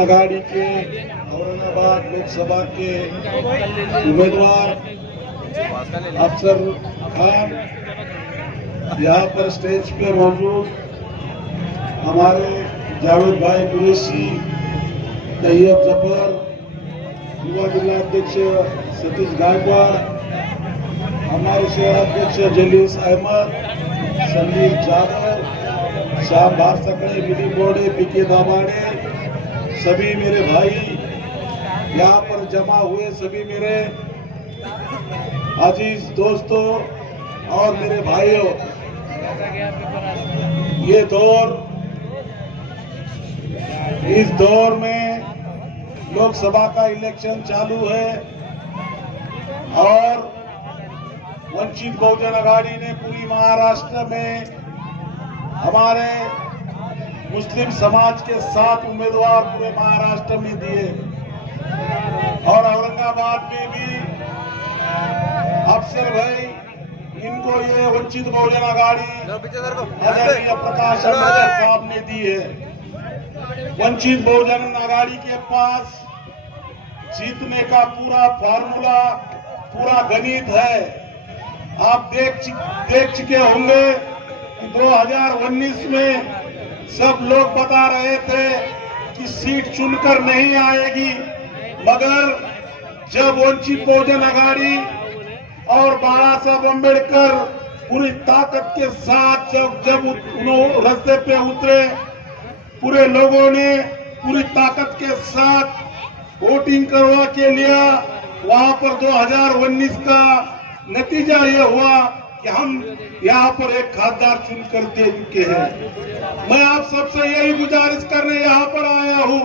आघाड़ी के औरंगाबाद लोकसभा के उम्मीदवार अफसर खान, यहाँ पर स्टेज पे मौजूद हमारे जावेद भाई कुरैशी, तैयब जफर, युवा जिला अध्यक्ष सतीश गायकवाड़, हमारे शहर अध्यक्ष जलीस अहमद, संदीप जाधव, श्याम भारसकड़े, विधि बोड़े, पीके दामाड़े, सभी मेरे भाई यहाँ पर जमा हुए, सभी मेरे अजीज दोस्तों और मेरे भाइयों, ये इस दौर में लोकसभा का इलेक्शन चालू है और वंचित बहुजन आघाड़ी ने पूरी महाराष्ट्र में हमारे मुस्लिम समाज के 7 उम्मीदवार पूरे महाराष्ट्र में दिए और औरंगाबाद में भी अफसर भाई इनको ये वंचित बहुजन आघाड़ी आदरणीय प्रकाश आंबेडकर साहब ने दी है। वंचित बहुजन आघाड़ी के पास जीतने का पूरा फार्मूला, पूरा गणित है। आप देख चुके होंगे कि 2019 में सब लोग बता रहे थे कि सीट चुनकर नहीं आएगी, मगर जब वंचित बहुजन आघाड़ी और बाबा साहब अम्बेडकर पूरी ताकत के साथ जब उन्होंने रास्ते पे उतरे, पूरे लोगों ने पूरी ताकत के साथ वोटिंग करवा के लिया। वहां पर 2019 का नतीजा ये हुआ कि हम यहाँ पर एक खासदार चुनकर दे चुके हैं। मैं आप सबसे यही गुजारिश करने यहाँ पर आया हूँ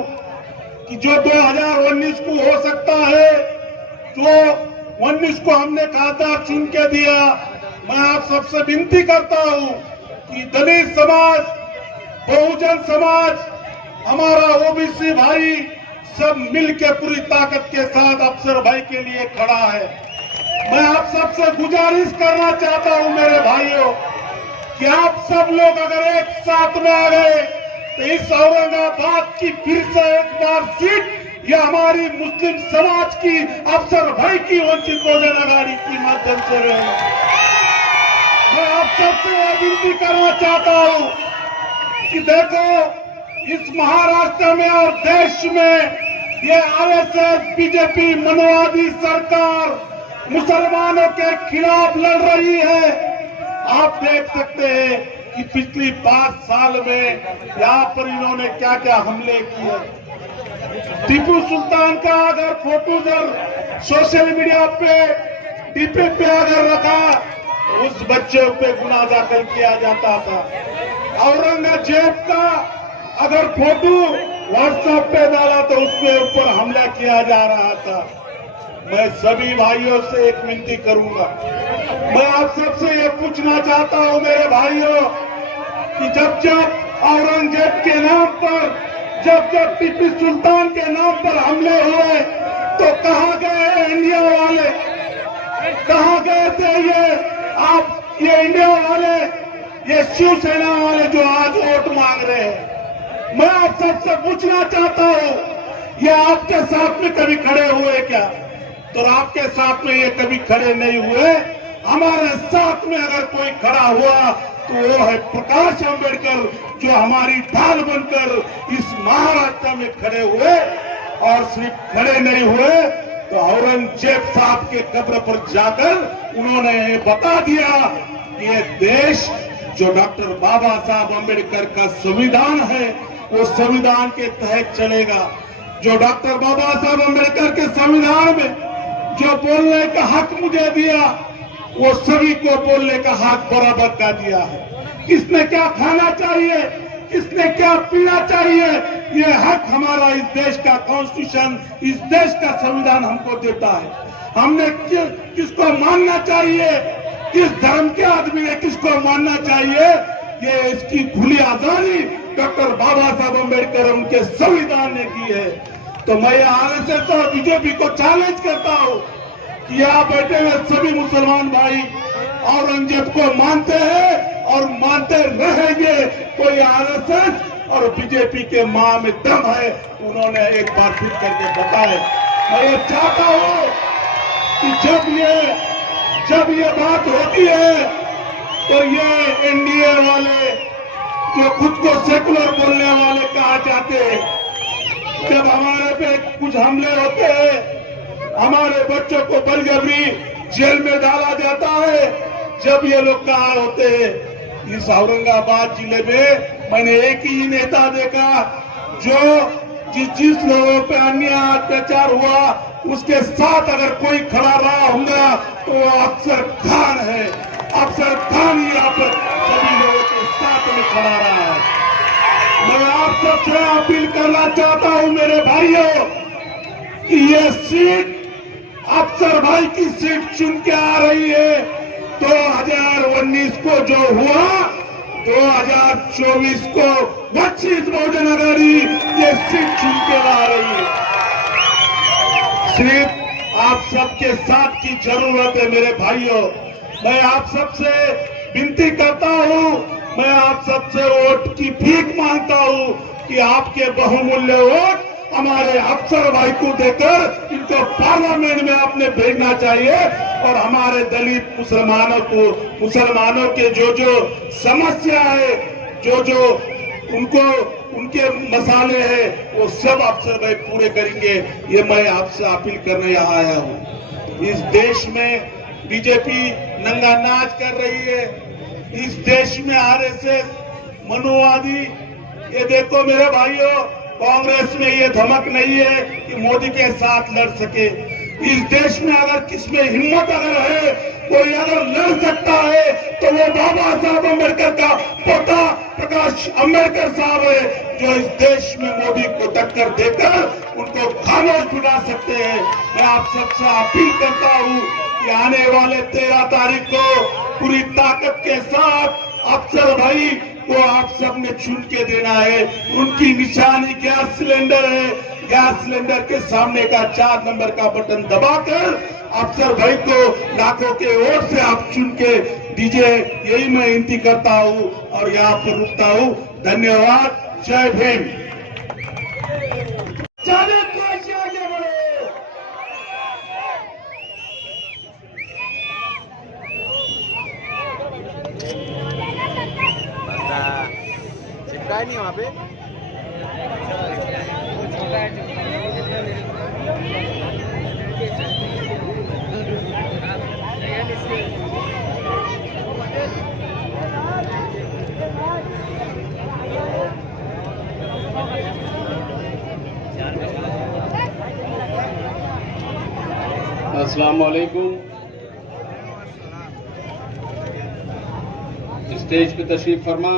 कि जो 2019 को हो सकता है, जो 19 को हमने खासदार चुन के दिया, मैं आप सबसे विनती करता हूँ कि दलित समाज, बहुजन समाज, हमारा ओबीसी भाई सब मिलकर पूरी ताकत के साथ अफसर भाई के लिए खड़ा है। मैं आप सबसे गुजारिश करना चाहता हूं मेरे भाइयों कि आप सब लोग अगर एक साथ में आ गए तो इस औरंगाबाद की फिर से एक बार सीट यह हमारी मुस्लिम समाज की अफसर भाई की वंचित बहुजन आघाड़ी की माध्यम से रहे। मैं आप सबसे यह विनती करना चाहता हूं कि देखो, इस महाराष्ट्र में और देश में ये आरएसएस, बीजेपी मनोवादी सरकार मुसलमानों के खिलाफ लड़ रही है। आप देख सकते हैं कि पिछली 5 साल में यहाँ पर इन्होंने क्या क्या हमले किए। टीपू सुल्तान का अगर फोटो जब सोशल मीडिया पे डीपी पे अगर रखा, उस बच्चे पे गुनाह दाखिल किया जाता था। औरंगजेब का अगर फोटो व्हाट्सएप पे डाला तो उसके ऊपर हमला किया जा रहा था। मैं सभी भाइयों से एक विनती करूंगा, मैं आप सबसे ये पूछना चाहता हूं मेरे भाइयों कि जब औरंगजेब के नाम पर, जब टीपू सुल्तान के नाम पर हमले हुए तो कहां गए इंडिया वाले, कहां गए थे ये इंडिया वाले, ये शिवसेना वाले जो आज वोट मांग रहे हैं। मैं आप सबसे पूछना चाहता हूं, ये आपके साथ में कभी खड़े हुए क्या? तो आपके साथ में ये कभी खड़े नहीं हुए। हमारे साथ में अगर कोई खड़ा हुआ तो वो है प्रकाश आंबेडकर, जो हमारी ढाल बनकर इस महाराष्ट्र में खड़े हुए। और सिर्फ खड़े नहीं हुए तो औरंगजेब साहब के कब्र पर जाकर उन्होंने ये बता दिया कि ये देश जो डॉक्टर बाबा साहब अम्बेडकर का संविधान है, वो संविधान के तहत चलेगा। जो डॉक्टर बाबा साहब अम्बेडकर के संविधान में जो बोलने का हक मुझे दिया, वो सभी को बोलने का हक बराबर का दिया है। किसने क्या खाना चाहिए, किसने क्या पीना चाहिए, ये हक हमारा इस देश का कॉन्स्टिट्यूशन, इस देश का संविधान हमको देता है। हमने किसको मानना चाहिए, किस धर्म के आदमी ने किसको मानना चाहिए, ये इसकी खुली आजादी डॉक्टर बाबा साहब अम्बेडकर उनके संविधान ने की है। तो मैं आरएसएस और बीजेपी को चैलेंज करता हूं कि यहाँ बैठे हुए सभी मुसलमान भाई औरंगजेब को मानते हैं और मानते रहेंगे। कोई आरएसएस और बीजेपी के मां में दम है, उन्होंने एक बार फिर करके बताया। मैं ये चाहता हूं कि जब ये बात होती है तो ये एनडीए वाले जो खुद को सेकुलर बोलने वाले कहा जाते हैं, जब हमारे पे कुछ हमले होते हैं, हमारे बच्चों को बलजबरी जेल में डाला जाता है, जब ये लोग कहा होते हैं। इस औरंगाबाद जिले में मैंने एक ही नेता देखा जो जिस लोगों पे अन्याय अत्याचार हुआ उसके साथ अगर कोई खड़ा रहा होगा तो वो अफसर खान है। अफसर खान ही यहाँ पर सभी लोगों के साथ में खड़ा रहा है। मैं आप सबसे अपील करना चाहता हूं मेरे भाइयों कि ये सीट अफसर भाई की सीट चुन के आ रही है। 2019 को जो हुआ, 2024 को वंचित बहुजन आघाड़ी ये सीट चुन के ला रही है। सिर्फ आप सबके साथ की जरूरत है मेरे भाइयों। मैं आप सबसे विनती करता हूं, मैं आप सबसे वोट की भीख मांगता हूं कि आपके बहुमूल्य वोट हमारे अफसर भाई को देकर इनको पार्लियामेंट में आपने भेजना चाहिए और हमारे दलित मुसलमानों के जो समस्या है, जो उनके मसाले हैं, वो सब अफसर भाई पूरे करेंगे। ये मैं आपसे अपील करने यहाँ आया हूँ। इस देश में बीजेपी नंगा नाच कर रही है, इस देश में आरएसएस मनुवादी, ये देखो मेरे भाइयों, कांग्रेस में ये धमक नहीं है कि मोदी के साथ लड़ सके। इस देश में अगर किसमें हिम्मत अगर है, कोई अगर लड़ सकता है तो वो बाबा साहब अम्बेडकर का पोता प्रकाश अम्बेडकर साहब है, जो इस देश में मोदी को टक्कर देकर उनको खामोश बिठा सकते हैं। मैं आप सबसे अपील करता हूं कि आने वाले 13 तारीख को पूरी ताकत के साथ अफसर भाई को आप सबने चुन के देना है। उनकी निशानी गैस सिलेंडर है, गैस सिलेंडर के सामने का 4 नंबर का बटन दबाकर अफसर भाई को लाखों के वोट से आप चुन के दीजिए, यही मैं विनती करता हूं और यहाँ पर रुकता हूं। धन्यवाद। जय भीम। चिपका नहीं वहाँ पे। अस्सलाम वालेकुम। स्टेज पे तशरीफ फरमा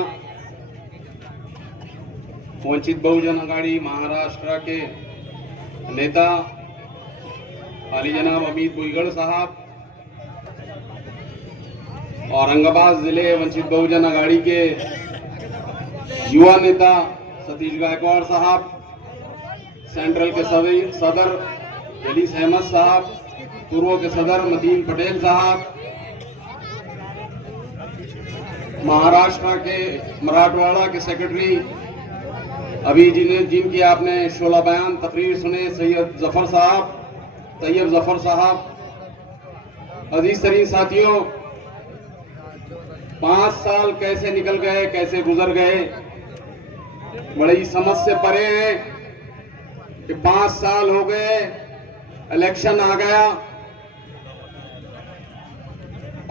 वंचित बहुजन आघाड़ी महाराष्ट्र के नेता अली जनाब अमित बुईगढ़ साहब, औरंगाबाद जिले वंचित बहुजन आघाड़ी के युवा नेता सतीश गायकवाड़ साहब, सेंट्रल के सदर जलीस अहमद साहब, पूर्व के सदर नदीम पटेल साहब, महाराष्ट्र के मराठवाड़ा के सेक्रेटरी अभी जिनकी आपने 16 बयान तकरीर सुने, तैयब जफर साहब, अजीज तरीन साथियों, 5 साल कैसे निकल गए, कैसे गुजर गए, बड़ी समझ से परे हैं कि 5 साल हो गए, इलेक्शन आ गया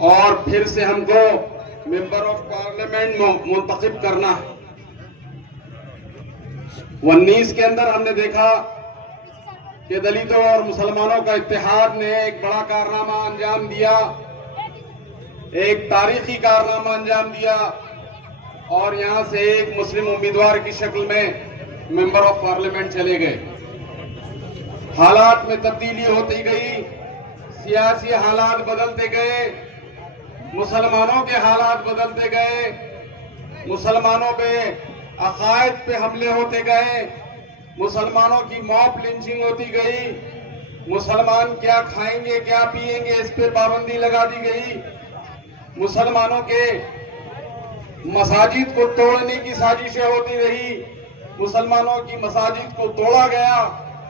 और फिर से हमको मेंबर ऑफ पार्लियामेंट मुंतखब करना है। 19 के अंदर हमने देखा कि दलितों और मुसलमानों का इत्तेहाद ने एक बड़ा कारनामा अंजाम दिया, एक तारीखी कारनामा अंजाम दिया और यहां से एक मुस्लिम उम्मीदवार की शक्ल में मेंबर ऑफ पार्लियामेंट चले गए। हालात में तब्दीली होती गई, सियासी हालात बदलते गए, मुसलमानों के हालात बदलते गए, मुसलमानों पे अकायद पे हमले होते गए, मुसलमानों की मॉब लिंचिंग होती गई, मुसलमान क्या खाएंगे क्या पिएंगे इस पे पाबंदी लगा दी गई, मुसलमानों के मसाजिद को तोड़ने की साजिशें होती रही, मुसलमानों की मसाजिद को तोड़ा गया,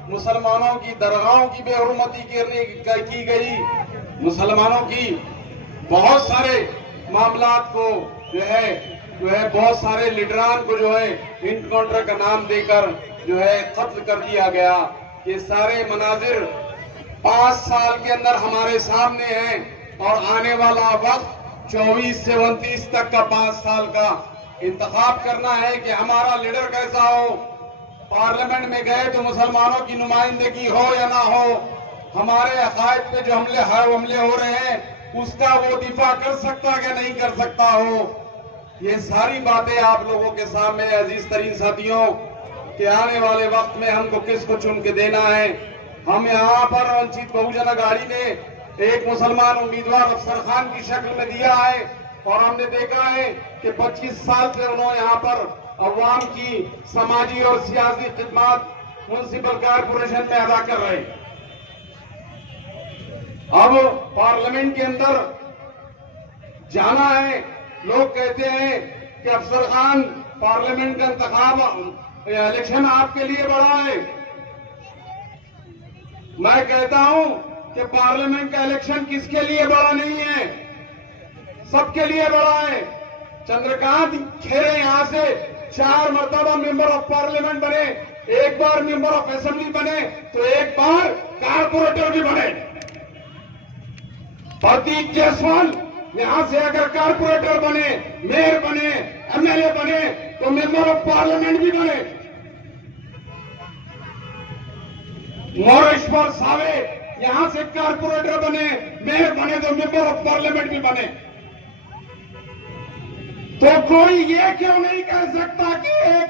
मुसलमानों की दरगाहों की बेहुरमती की गई, मुसलमानों की बहुत सारे मामलात को जो है बहुत सारे लीडरान को जो है इनकाउंटर का नाम देकर जो है कत्ल कर दिया गया। ये सारे मनाजिर 5 साल के अंदर हमारे सामने हैं और आने वाला वक्त 24 से 29 तक का 5 साल का इंतखाब करना है कि हमारा लीडर कैसा हो। पार्लियामेंट में गए तो मुसलमानों की नुमाइंदगी हो या ना हो, हमारे अकायद पे जो हमले हो रहे हैं उसका वो दिफा कर सकता है या नहीं कर सकता हो। ये सारी बातें आप लोगों के सामने अजीज तरीन साथियों कि आने वाले वक्त में हमको किसको चुन के देना है। हम यहाँ पर वंचित बहुजन अघाड़ी ने एक मुसलमान उम्मीदवार अफसर खान की शक्ल में दिया है और हमने देखा है कि 25 साल से उन्होंने यहाँ पर अवाम की समाजी और सियासी खिदमत म्युनिसिपल कारपोरेशन में अदा कर रहे हैं। अब पार्लियामेंट के अंदर जाना है। लोग कहते हैं कि अफसर खान पार्लियामेंट का इंतखाब इलेक्शन आपके लिए बड़ा है। मैं कहता हूं कि पार्लियामेंट का इलेक्शन किसके लिए बड़ा नहीं है, सबके लिए बड़ा है। चंद्रकांत खेरे यहां से 4 मरतबा मेंबर ऑफ पार्लियामेंट बने, एक बार मेंबर ऑफ असेंबली बने तो एक बार कारपोरेटर भी बने। प्रतीक जायसवाल यहां से अगर कारपोरेटर बने, मेयर बने, एमएलए बने तो मेंबर ऑफ पार्लियामेंट भी बने। मोरेश्वर सावे यहां से कारपोरेटर बने, मेयर बने तो मेंबर ऑफ पार्लियामेंट भी बने। तो कोई ये क्यों नहीं कह सकता कि एक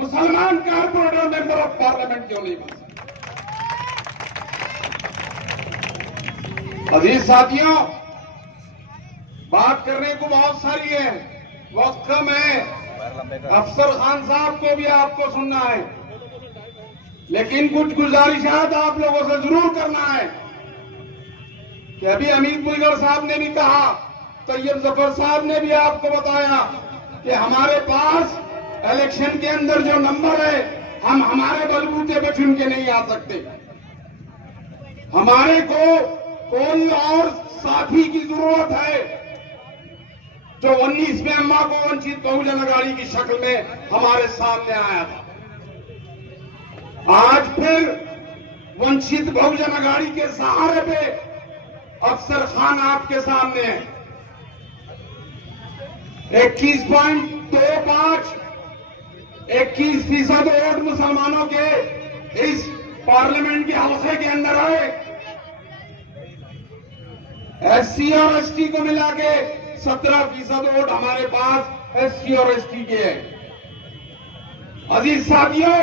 मुसलमान कारपोरेटर मेंबर ऑफ पार्लियामेंट क्यों नहीं बन सकता। अजीज साथियों, बात करने को बहुत सारी है, वक्त कम है। अफसर खान साहब को भी आपको सुनना है, लेकिन कुछ गुजारिशात आप लोगों से जरूर करना है कि अभी अमीर बुलगर साहब ने भी कहा, तैयब जफर साहब ने भी आपको बताया कि हमारे पास इलेक्शन के अंदर जो नंबर है, हम हमारे बलबूते पे चुन के नहीं आ सकते। हमारे को कोई और साथी की जरूरत है जो 19 में अम्मा को वंचित बहुजन अघाड़ी की शक्ल में हमारे सामने आया था। आज फिर वंचित बहुजन अघाड़ी के सहारे पे अफसर खान आपके सामने है। 21% वोट मुसलमानों के इस पार्लियामेंट के हल्के के अंदर आए। एससी और एसटी को मिला के 17% वोट हमारे पास एससी और एसटी के हैं। अजीज साथियों,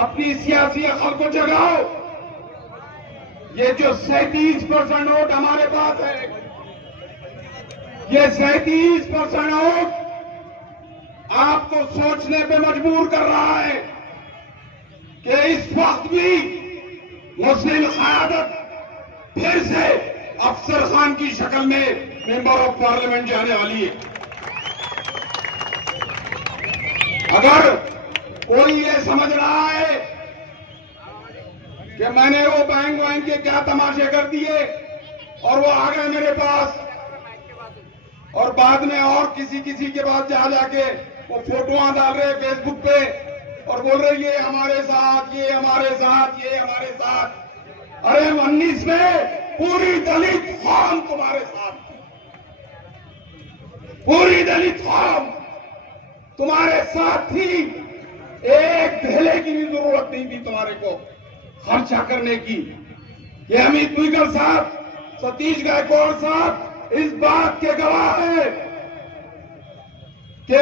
अपनी सियासी अकल को जगाओ। ये जो 37% वोट हमारे पास है, ये 37% वोट आपको सोचने पे मजबूर कर रहा है कि इस वक्त भी मुस्लिम क़यादत फिर से अफसर खान की शक्ल में मेंबर ऑफ पार्लियामेंट जाने वाली है। अगर कोई ये समझ रहा है कि मैंने वो बैंक के क्या तमाशे कर दिए और वो आ गए मेरे पास, और बाद में और किसी के पास जाके वो फोटोआं डाल रहे फेसबुक पे और बोल रहे ये हमारे साथ, ये हमारे साथ, ये हमारे साथ। अरे 19 में पूरी दलित कौम तुम्हारे साथ, पूरी दलित कौम तुम्हारे साथ थी। एक धेले की भी जरूरत नहीं थी तुम्हारे को खर्चा करने की। ये अमित बुलगर साहब, सतीश गायकवाड़ साहब इस बात के गवाह है कि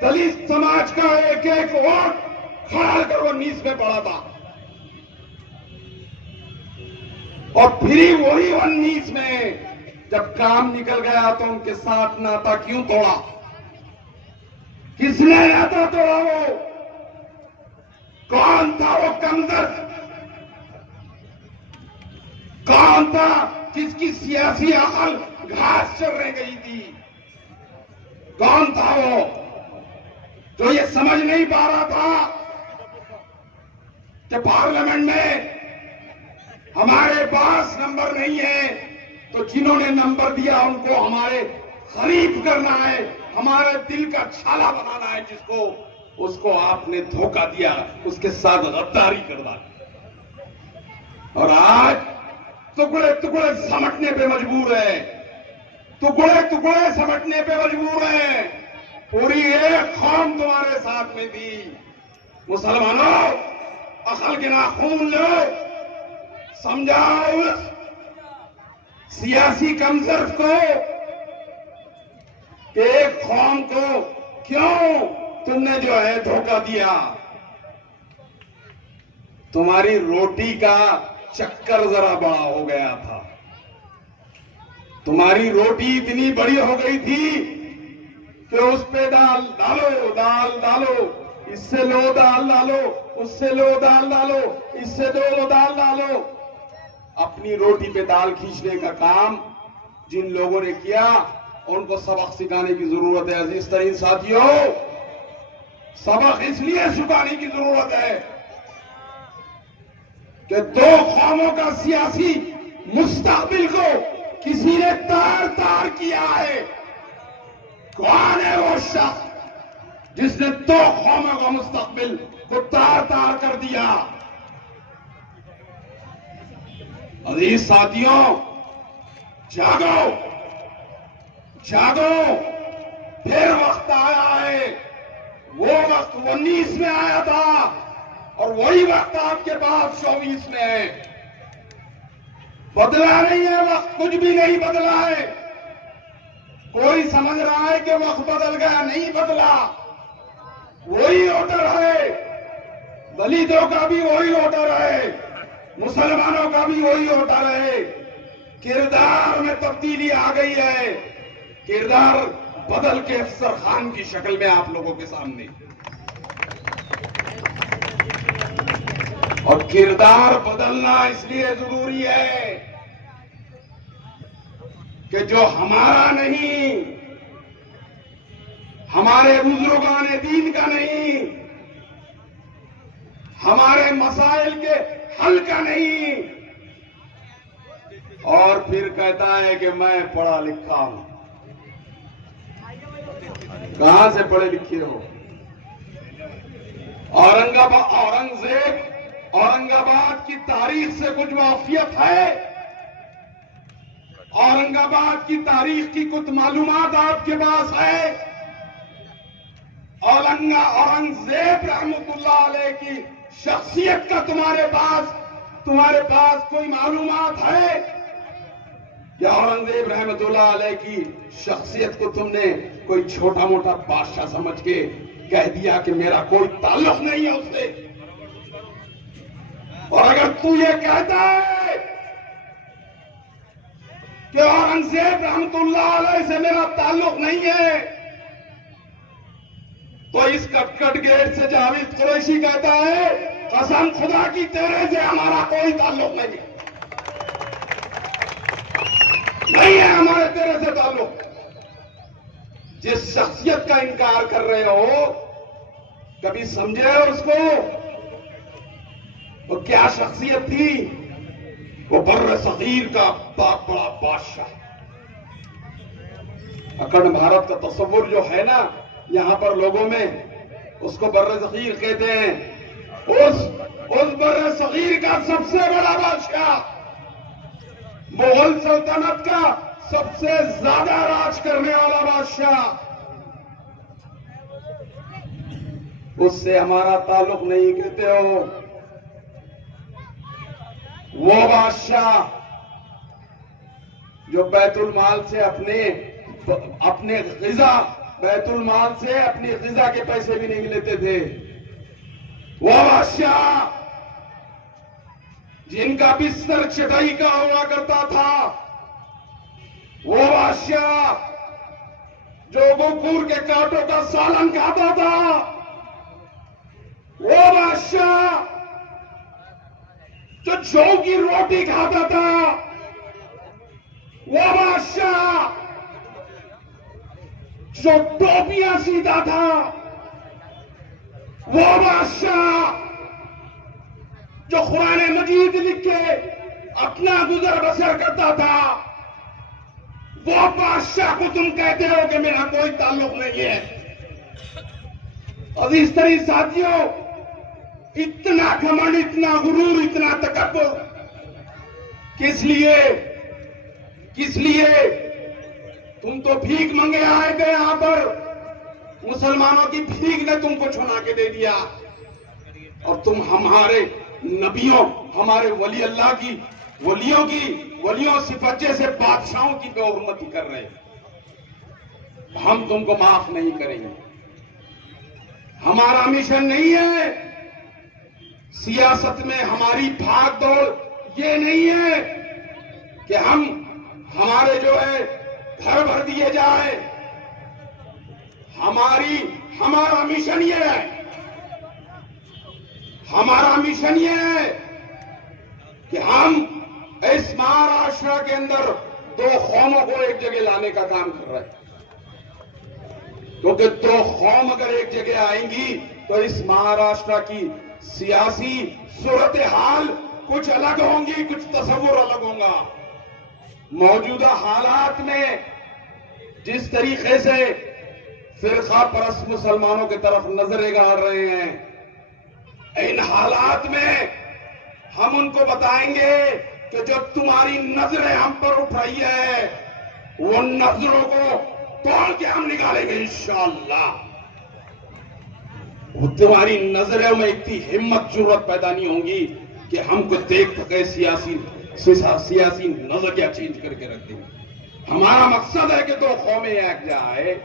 दलित समाज का एक एक वोट खड़ा कर 19 में पड़ा था, और फिर वही 19 में जब काम निकल गया तो उनके साथ नाता क्यों तोड़ा? किसने नाता तोड़ा? वो कौन था? वो कमदर्द कौन था जिसकी सियासी अकल घास चढ़ने गई थी? कौन था वो जो ये समझ नहीं पा रहा था कि पार्लियामेंट में हमारे पास नंबर नहीं है, तो जिन्होंने नंबर दिया उनको हमारे खरीफ करना है, हमारे दिल का छाला बनाना है, जिसको उसको आपने धोखा दिया, उसके साथ गद्दारी कर डाली और आज टुकड़े टुकड़े समेटने पे मजबूर है, टुकड़े टुकड़े समेटने पे मजबूर है। पूरी एक कौम तुम्हारे साथ में थी। मुसलमानों, अकल के नाखून लो, समझाओ उस सियासी कमजोर को कि एक कौम को क्यों तुमने जो है धोखा दिया। तुम्हारी रोटी का चक्कर जरा बड़ा हो गया था, तुम्हारी रोटी इतनी बड़ी हो गई थी कि उस पे दाल डालो, इससे लो दाल डालो, उससे लो दाल डालो, इससे दो दाल डालो। अपनी रोटी पे दाल खींचने का काम जिन लोगों ने किया उनको सबक सिखाने की जरूरत है। अजीज तरीन साथियों, सबक इसलिए सिखाने की जरूरत है कि दो कौमों का सियासी मुस्तकबिल को किसी ने तार तार किया है। कौन है वो शख्स जिसने दो कौमों का मुस्तकबिल को तार तार कर दिया? अजीज साथियों, जागो जागो, फिर वक्त आया है। वो वक्त 19 में आया था और वही वक्त आपके पास 24 में है। बदला नहीं है वक्त, कुछ भी नहीं बदला है। कोई समझ रहा है कि वक्त बदल गया, नहीं बदला। वही ऑर्डर है, दलितों का भी वही ऑर्डर है, मुसलमानों का भी वही ऑर्डर है। किरदार में तब्दीली आ गई है, किरदार बदल के अफसर खान की शक्ल में आप लोगों के सामने। और किरदार बदलना इसलिए जरूरी है कि जो हमारा नहीं, हमारे बुजुर्गाने दीन का नहीं, हमारे मसाइल के हल का नहीं, और फिर कहता है कि मैं पढ़ा लिखा हूं। कहां से पढ़े लिखे हो? औरंगाबाद की तारीख से कुछ वाकियत है? औरंगाबाद की तारीख की कुछ मालूमात आपके पास है? औरंगजेब रहमतुल्लाह अलैह की शख्सियत का तुम्हारे पास कोई मालूमात है? या औरंगजेब रहमतुल्लाह अलैह की शख्सियत को तुमने कोई छोटा मोटा बादशाह समझ के कह दिया कि मेरा कोई ताल्लुक नहीं है उससे? और अगर तू ये कहता है कि औरंगजेब रहमतुल्लाह अलैह से मेरा ताल्लुक नहीं है, तो इस कटकट गेट से जावेद कुरैशी कहता है कसम खुदा की तेरे से हमारा कोई ताल्लुक नहीं है, नहीं है हमारे तेरे से ताल्लुक। जिस शख्सियत का इनकार कर रहे हो, कभी समझे हो उसको? वो क्या शख्सियत थी? वो बर्र सगीर का बहुत बड़ा बादशाह। अखंड भारत का तस्वुर जो है ना यहां पर लोगों में, उसको बर्र सगीर कहते हैं। उस बर्र सगीर का सबसे बड़ा बादशाह, मुगल सल्तनत का सबसे ज्यादा राज करने वाला बादशाह, उससे हमारा ताल्लुक नहीं कहते हो। वो बादशाह जो बैतुल माल से अपने ग़िज़ा के पैसे भी नहीं लेते थे, वो बादशाह जिनका बिस्तर चटाई का हुआ करता था, वो बादशाह जो गोकुर के कांटों का सालन खाता था, वो बादशाह जो जौ की रोटी खाता था, वो बादशाह जो टोपियां सीता था, वो बादशाह जो कुरान मजीद लिख के अपना गुजर बसर करता था, वो बादशाह को तुम कहते हो कि मेरा कोई ताल्लुक नहीं है। और इस तरह साथियों, इतना घमंड, इतना गुरूर, इतना तकब्बुर किस लिए? किस लिए? तुम तो भीख मंगे आए थे यहां पर, मुसलमानों की भीख ने तुमको छुना के दे दिया, और तुम हमारे नबियों, हमारे वली अल्लाह की, वलियों सिफत जैसे बादशाहों की बेहुरमती कर रहे हैं। हम तुमको माफ नहीं करेंगे। हमारा मिशन नहीं है सियासत में हमारी भाग दौड़, ये नहीं है कि हमारे जो है घर भर दिए जाए। हमारा मिशन ये है, हमारा मिशन ये है कि हम इस महाराष्ट्र के अंदर दो कौमों को एक जगह लाने का काम कर रहे हैं। क्योंकि दो कौम अगर एक जगह आएंगी तो इस महाराष्ट्र की सियासी सूरत हाल कुछ अलग होंगी, कुछ तस्वुर अलग होगा। मौजूदा हालात में जिस तरीके से फिरका परस्त मुसलमानों की तरफ नजरें गाड़ रहे हैं, इन हालात में हम उनको बताएंगे कि जब तुम्हारी नजरें हम पर उठ रही है, वो नजरों को तोड़ के हम निकालेंगे इंशाअल्लाह। वो तुम्हारी नजरों में इतनी हिम्मत जरूरत पैदा नहीं होगी कि हमको देख सके सियासी नजरिया चेंज करके रख देंगे। हमारा मकसद है कि दो कौमें एक जाए,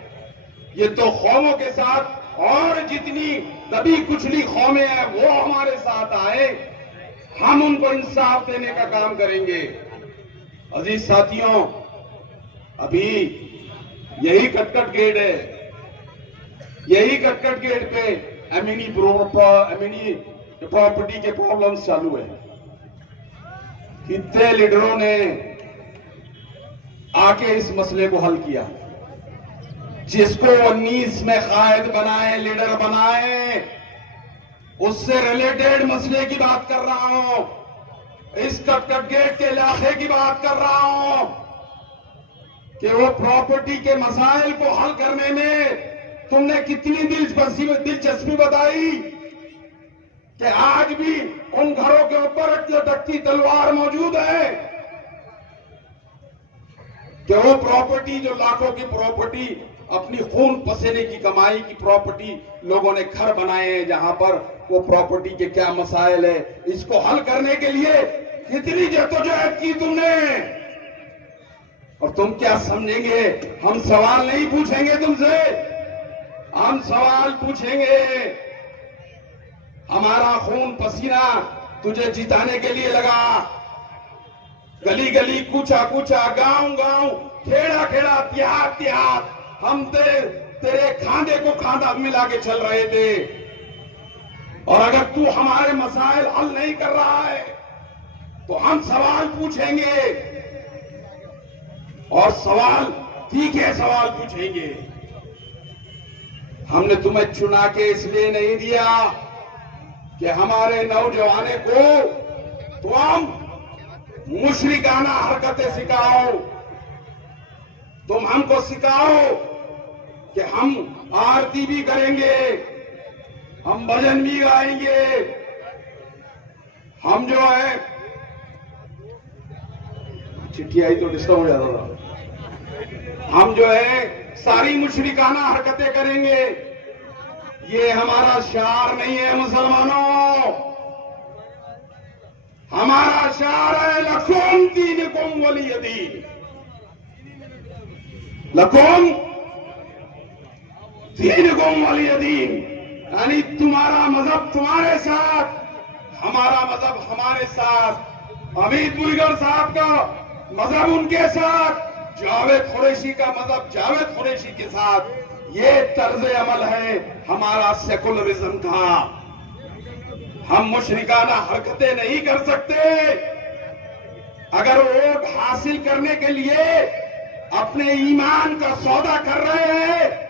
ये दो कौमों के साथ और जितनी दबी कुचली कौमें हैं वो हमारे साथ आए, हम उनको इंसाफ देने का काम करेंगे। अजीज साथियों, अभी यही कटकट गेट है, यही कटकट गेट पे एमिनी प्रॉपर्टी के प्रॉब्लम्स चालू है। कितने लीडरों ने आके इस मसले को हल किया, जिसको 19 में कायद बनाए, लीडर बनाए, उससे रिलेटेड मसले की बात कर रहा हूं, इस कटकट गेट के इलाके की बात कर रहा हूं कि वो प्रॉपर्टी के मसाइल को हल करने में तुमने कितनी दिलचस्पी बताई कि आज भी उन घरों के ऊपर लटकती तलवार मौजूद है कि वो प्रॉपर्टी, जो लाखों की प्रॉपर्टी, अपनी खून पसीने की कमाई की प्रॉपर्टी लोगों ने घर बनाए हैं, जहां पर वो प्रॉपर्टी के क्या मसाइल है, इसको हल करने के लिए कितनी जद्दोजहद की तुमने। और तुम क्या समझेंगे, हम सवाल नहीं पूछेंगे तुमसे, हम सवाल पूछेंगे। हमारा खून पसीना तुझे जिताने के लिए लगा, गली गली, कूचा कूचा, गांव गांव, खेड़ा खेड़ा, तिहार तिहार, हम तेरे खांधे को खांधा मिला के चल रहे थे। और अगर तू हमारे मसाइल हल नहीं कर रहा है तो हम सवाल पूछेंगे, और सवाल तीखे सवाल पूछेंगे। हमने तुम्हें चुना के इसलिए नहीं दिया कि हमारे नौजवानों को तुम मुशरिकाना हरकतें सिखाओ, तुम हमको सिखाओ कि हम आरती भी करेंगे, हम भजन भी गाएंगे, हम जो है, चिट्ठी आई तो डिस्टर्ब हो जाता था, हम जो है सारी मुशरिकाना हरकतें करेंगे। ये हमारा शार नहीं है मुसलमानों, हमारा शार है लकुम दीनुकुम वलिय दीन, लकुम दीनुकुम वलिय दीन, यानी तुम्हारा मजहब तुम्हारे साथ, हमारा मजहब हमारे साथ। अमित मुलगर साहब का मजहब उनके साथ, जावेद कुरैशी का मजहब जावेद कुरैशी के साथ। ये तर्ज अमल है हमारा सेकुलरिज्म का। हम मुशरिकाना हरकतें नहीं कर सकते। अगर वोट हासिल करने के लिए अपने ईमान का सौदा कर रहे हैं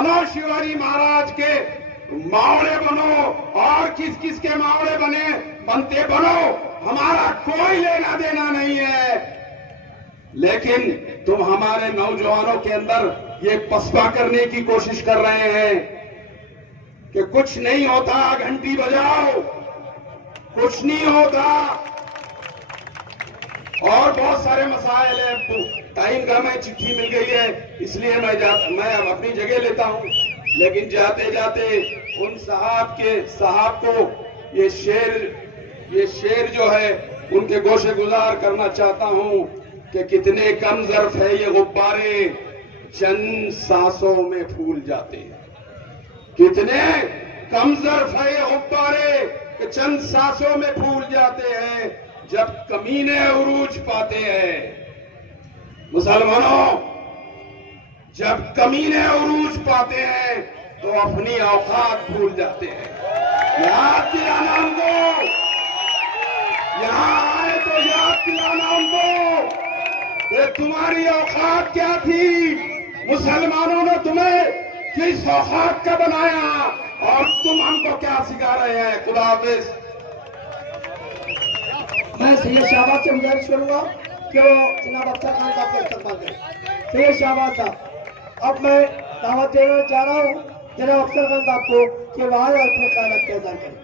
बनो शिवाजी महाराज के मावड़े बनो, और किस किस के मावड़े बनते बनो, हमारा कोई लेना देना नहीं है। लेकिन तुम हमारे नौजवानों के अंदर ये पसपा करने की कोशिश कर रहे हैं कि कुछ नहीं होता, घंटी बजाओ, कुछ नहीं होता, और बहुत सारे मसाइल है। टाइम का मैं चिट्ठी मिल गई है, इसलिए मैं अब अपनी जगह लेता हूं। लेकिन जाते जाते उन साहब को ये शेर जो है उनके गोशे गुजार करना चाहता हूं कि कितने कम ज़र्फ है ये गुब्बारे, चंद सांसों में फूल जाते हैं। कितने कम ज़र्फ है ये गुब्बारे कि चंद सांसों में फूल जाते हैं, जब कमीने उरूज पाते हैं। मुसलमानों, जब कमीने उरूज पाते हैं तो अपनी औकात भूल जाते हैं। याद दिलाना हमको, यहां आए तो याद दिलाना हमको कि तुम्हारी औकात क्या थी, मुसलमानों ने तुम्हें किस औकात का बनाया, और तुम हमको क्या सिखा रहे हैं। खुदा हाफिज। मैं सैयद शाहबाज से गुजारिश करूंगा कि वो जनाब अफसर खान साहब का इस्तेमाल करें। सैयद शाहबाज साहब, अब मैं दावत देना चाह रहा हूँ जनाब अफसर खान साहब को कि वहां अपने ख्याल का इज़हार करें।